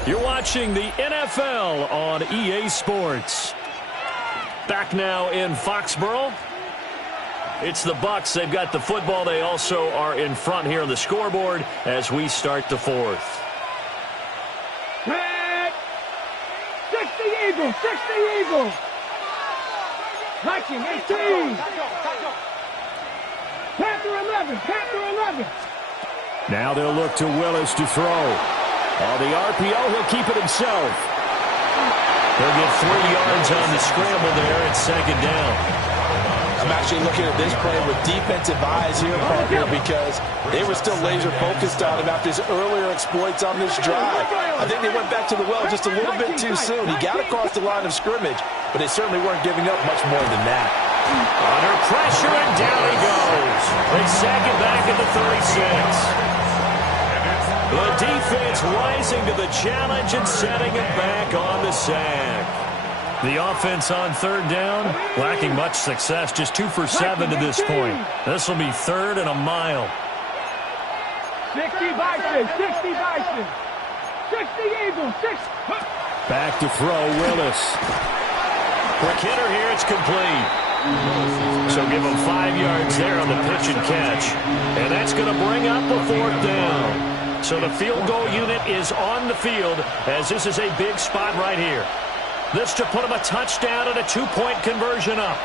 You're watching the NFL on EA Sports. Back now in Foxborough. It's the Bucs. They've got the football. They also are in front here on the scoreboard as we start the fourth. 60 Eagles, 60 Eagles. Touching 18. Panther 11, Panther 11. Now they'll look to Willis to throw. On the RPO, he'll keep it himself. He'll get 3 yards on the scramble there at second down. I'm actually looking at this play with defensive eyes here, partner, because they were still laser focused on him after his earlier exploits on this drive. I think they went back to the well just a little bit too soon. He got across the line of scrimmage, but they certainly weren't giving up much more than that. Under pressure, and down he goes. They sack it back at the 36. The defense rising to the challenge and setting it back on the sack. The offense on third down, lacking much success, just 2 for 7 to this point. This will be 3rd and a mile. 60 Bison, 60 Bison. 60 Eagles, 6. Back to throw, Willis. Quick hitter here, it's complete. So give him 5 yards there on the pitch and catch. And that's going to bring up a 4th down. So the field goal unit is on the field as this is a big spot right here. This to put him a touchdown and a 2-point conversion up.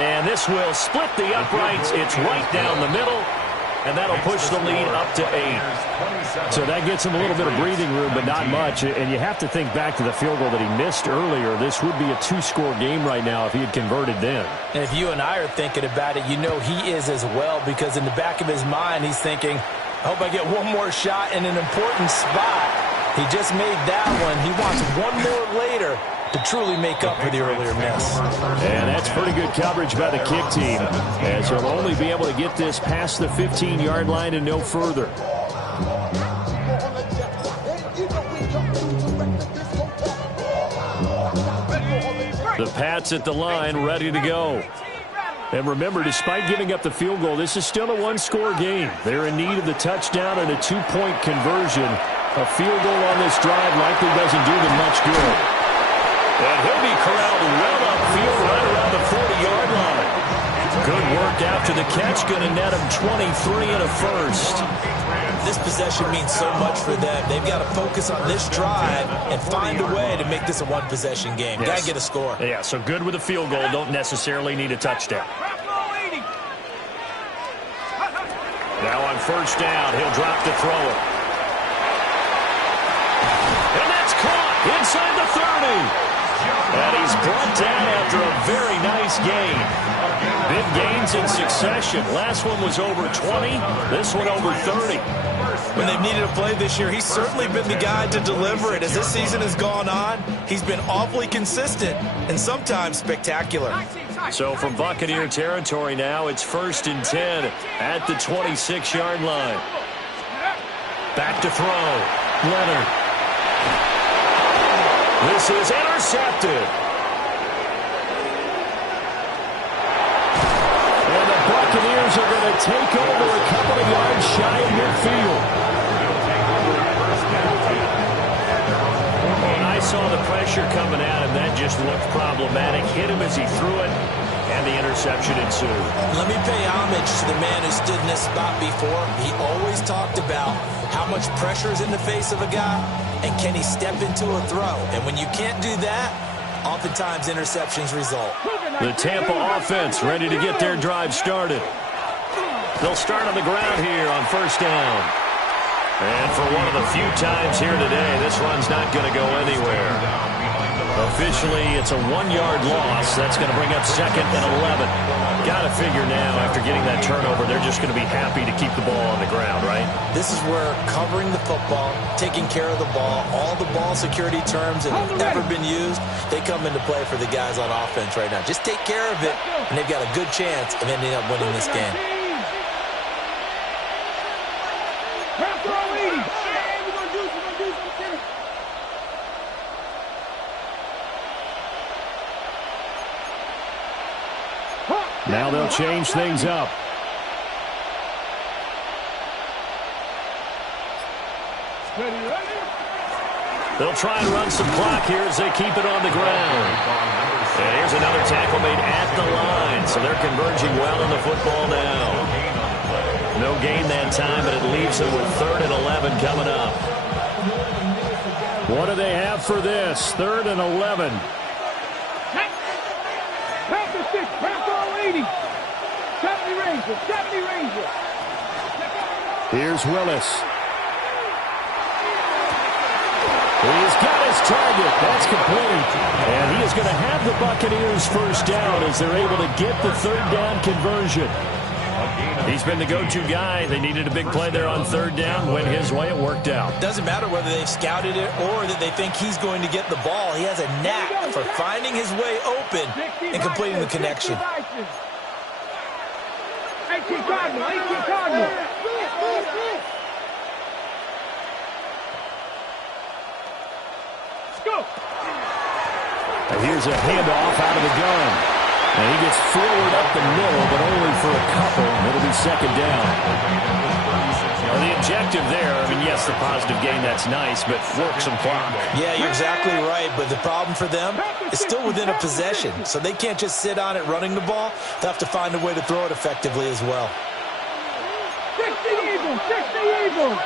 And this will split the uprights. It's right down the middle. And that'll push the lead up to 8. So that gets him a little bit of breathing room, but not much. And you have to think back to the field goal that he missed earlier. This would be a 2-score game right now if he had converted then. And if you and I are thinking about it, you know he is as well, because in the back of his mind, he's thinking, I hope I get one more shot in an important spot. He just made that one. He wants one more later to truly make up for the earlier miss. And that's pretty good coverage by the kick team, as he'll only be able to get this past the 15-yard line and no further. The Pats at the line, ready to go. And remember, despite giving up the field goal, this is still a one-score game. They're in need of the touchdown and a two-point conversion. A field goal on this drive likely doesn't do them much good. And he'll be corralled well upfield right around the 40-yard line. Good work after the catch, going to net him 23 and a first. This possession means so much for them. They've got to focus on this drive and find a way to make this a one-possession game. Yes. Got to get a score. Yeah, so good with a field goal. Don't necessarily need a touchdown. Now on first down, he'll drop to throw it. And that's caught inside the 30. And he's brought down after a very nice gain. Big gains in succession. Last one was over 20. This one over 30. When they've needed a play this year, he's certainly been the guy to deliver it. As this season has gone on, he's been awfully consistent and sometimes spectacular. So from Buccaneer territory now, it's 1st and 10 at the 26-yard line. Back to throw. Leonard. This is intercepted. And the Buccaneers are going to take over a couple of yards shy of midfield. And I saw the pressure coming at him. That just looked problematic. Hit him as he threw it, and the interception ensued. Let me pay homage to the man who stood in this spot before. He always talked about how much pressure is in the face of a guy, and can he step into a throw? And when you can't do that, oftentimes interceptions result. The Tampa offense ready to get their drive started. They'll start on the ground here on first down. And for one of the few times here today, this run's not going to go anywhere. Officially, it's a 1-yard loss. That's going to bring up 2nd and 11. Got to figure now, after getting that turnover, they're just going to be happy to keep the ball on the ground, right? This is where covering the football, taking care of the ball, all the ball security terms that have ever been used, they come into play for the guys on offense right now. Just take care of it, and they've got a good chance of ending up winning this game. Now they'll change things up. They'll try and run some clock here as they keep it on the ground. And here's another tackle made at the line, so they're converging well in the football now. No gain that time, but it leaves them with 3rd and 11 coming up. What do they have for this? 3rd and 11. Here's Willis. He's got his target. That's complete. And he is going to have the Buccaneers first down as they're able to get the 3rd down conversion. He's been the go-to guy. They needed a big play there on 3rd down. Went his way. It worked out. Doesn't matter whether they've scouted it or that they think he's going to get the ball. He has a knack for finding his way open and completing the connection. 18 Cardinal. And here's a handoff out of the gun. And he gets forward up the middle, but only for a couple. It'll be 2nd down. Well, the objective there, I mean, yes, the positive gain, that's nice, but work some clock. Yeah, you're exactly right, but the problem for them is still within a possession, so they can't just sit on it running the ball. They'll have to find a way to throw it effectively as well. 60 Eagles.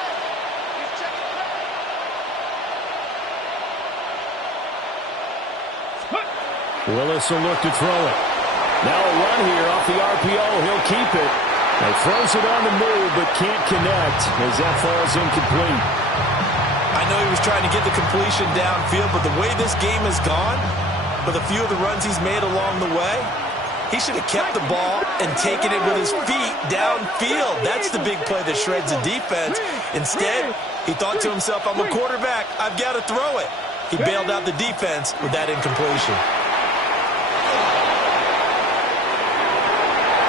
Willis will look to throw it. Now a run here off the RPO. He'll keep it. He throws it on the move, but can't connect as that falls incomplete. I know he was trying to get the completion downfield, but the way this game has gone, with a few of the runs he's made along the way, He should have kept the ball and taken it with his feet downfield. That's the big play that shreds the defense. Instead, he thought to himself, I'm a quarterback. I've got to throw it. He bailed out the defense with that incompletion.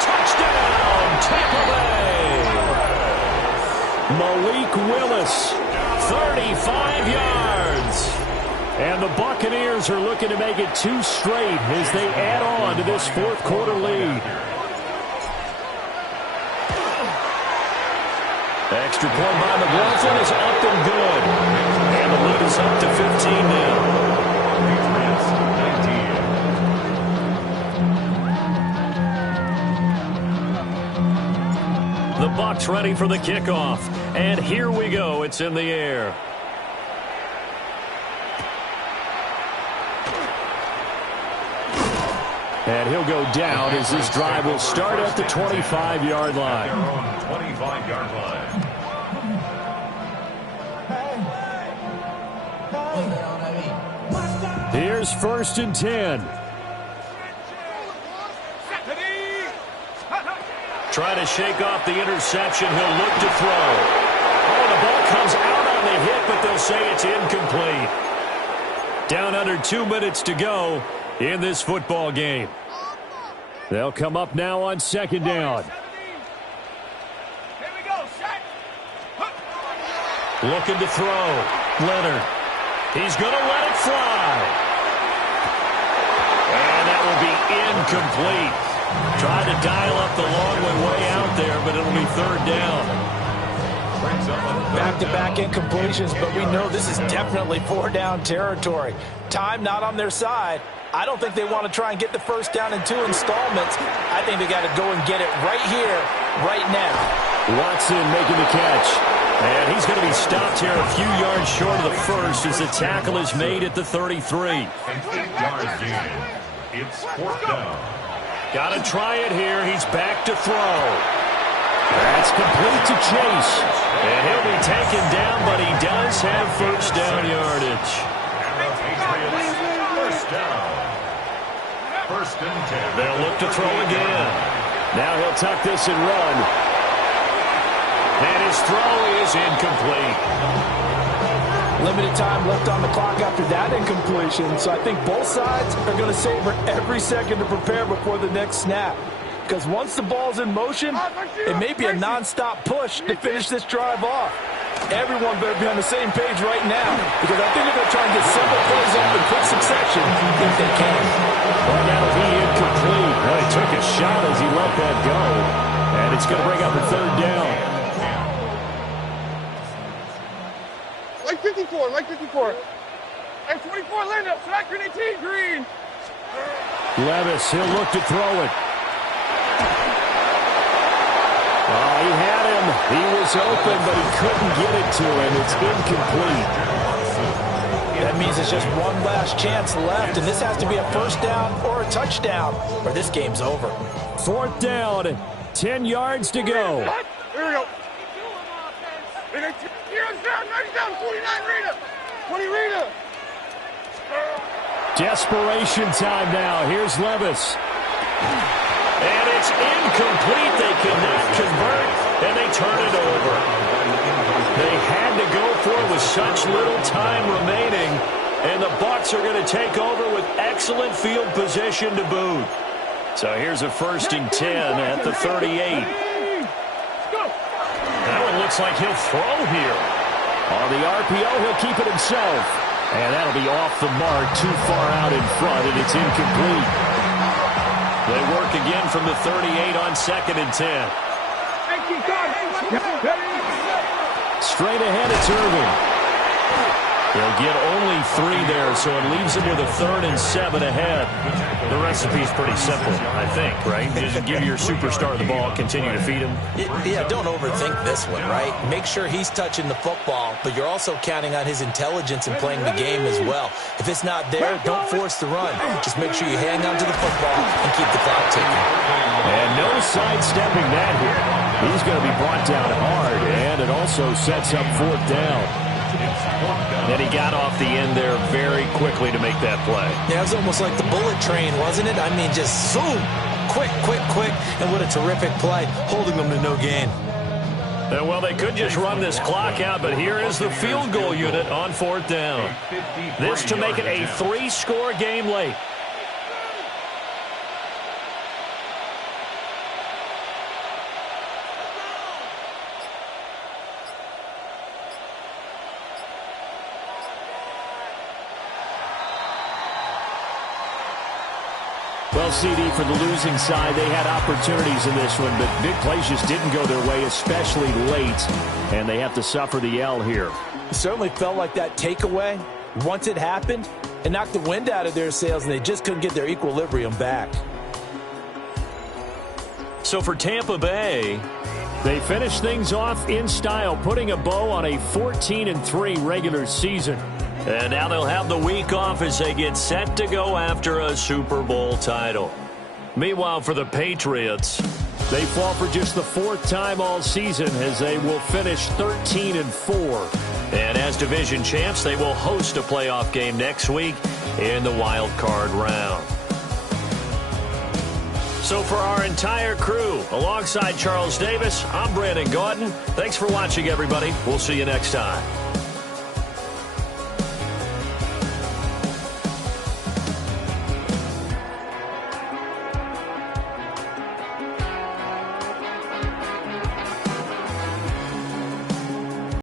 Touchdown, Tampa Bay. Malik Willis, 35 yards. And the Buccaneers are looking to make it 2 straight as they add on to this fourth quarter lead. Extra point by McLaughlin is up and good. And the lead is up to 15 now. The Bucs ready for the kickoff. And here we go. It's in the air. And he'll go down as this drive will start at the 25-yard line. 25-yard line. Here's 1st and 10. Try to shake off the interception. He'll look to throw. Oh, the ball comes out on the hit, but they'll say it's incomplete. Down under 2 minutes to go in this football game. They'll come up now on 2nd down. Looking to throw. Leonard. He's going to let it fly. And that will be incomplete. Try to dial up the long way out there, but it'll be 3rd down. Back-to-back incompletions, but we know this is definitely 4-down territory. Time not on their side. I don't think they want to try and get the 1st down in 2 installments. I think they got to go and get it right here, right now. Watson making the catch. And he's going to be stopped here a few yards short of the 1st as the tackle is made at the 33. An 8-yard gain. It's 4th down. Got to try it here. He's back to throw. That's complete to Chase. And he'll be taken down, but he does have 1st down yardage. And the Patriots, 1st down. 1st and 10. They'll look to throw again. Now he'll tuck this and run. And his throw is incomplete. Limited time left on the clock after that incompletion, so I think both sides are going to savor every second to prepare before the next snap. Because once the ball's in motion, it may be a non-stop push to finish this drive off. Everyone better be on the same page right now, because I think they're going to try and get several plays off in quick succession if they can. Well, that'll be incomplete. Well, he took a shot as he let that go. And it's going to bring up a 3rd down. Like 54, like 54. And 24, Linda, sack 18, green. Levis, he'll look to throw it. Oh, he had him. He was open, but he couldn't get it to him. It's incomplete. That means it's just one last chance left, and this has to be a 1st down or a touchdown, or this game's over. 4th down, 10 yards to go. Here we go. Down, 49 Rita. 20 Rita. Desperation time now. Here's Levis. And it's incomplete. They cannot convert, and they turn it over. They had to go for it with such little time remaining, and the Bucs are going to take over with excellent field position to boot. So here's a 1st and 10 at the 38. That one looks like he'll throw here. On the RPO, he'll keep it himself. And that'll be off the mark, too far out in front, and it's incomplete. They work again from the 38 on 2nd and 10. Straight ahead, it's Irving. They'll get only 3 there, so it leaves them with a 3rd and 7 ahead. The recipe's pretty simple, I think, right? Just give your superstar the ball, continue to feed him. Yeah, don't overthink this one, right? Make sure he's touching the football, but you're also counting on his intelligence in playing the game as well. If it's not there, don't force the run. Just make sure you hang on to the football and keep the clock ticking. And no sidestepping that here. He's going to be brought down hard, and it also sets up 4th down. And he got off the end there very quickly to make that play. Yeah, it was almost like the bullet train, wasn't it? I mean, just zoom, quick, and what a terrific play, holding them to no gain. Well, they could just run this clock out, but here is the field goal unit on 4th down. This to make it a 3-score game late. Well, CD, for the losing side, they had opportunities in this one, but big plays just didn't go their way, especially late, and they have to suffer the L here. It certainly felt like that takeaway, once it happened, it knocked the wind out of their sails, and they just couldn't get their equilibrium back. So for Tampa Bay, they finished things off in style, putting a bow on a 14-3 regular season. And now they'll have the week off as they get set to go after a Super Bowl title. Meanwhile, for the Patriots, they fall for just the 4th time all season as they will finish 13-4. And as division champs, they will host a playoff game next week in the wild card round. So for our entire crew, alongside Charles Davis, I'm Brandon Gaudin. Thanks for watching, everybody. We'll see you next time.